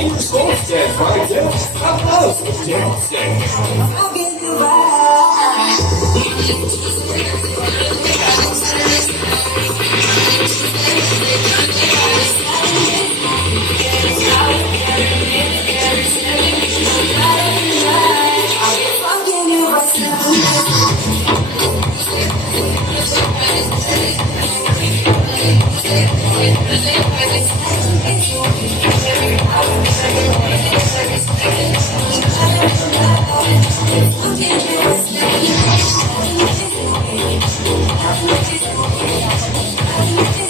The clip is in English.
your soul stand by dance. Applause for dancing. I'll get you back. Fucking you myself. Fucking you myself.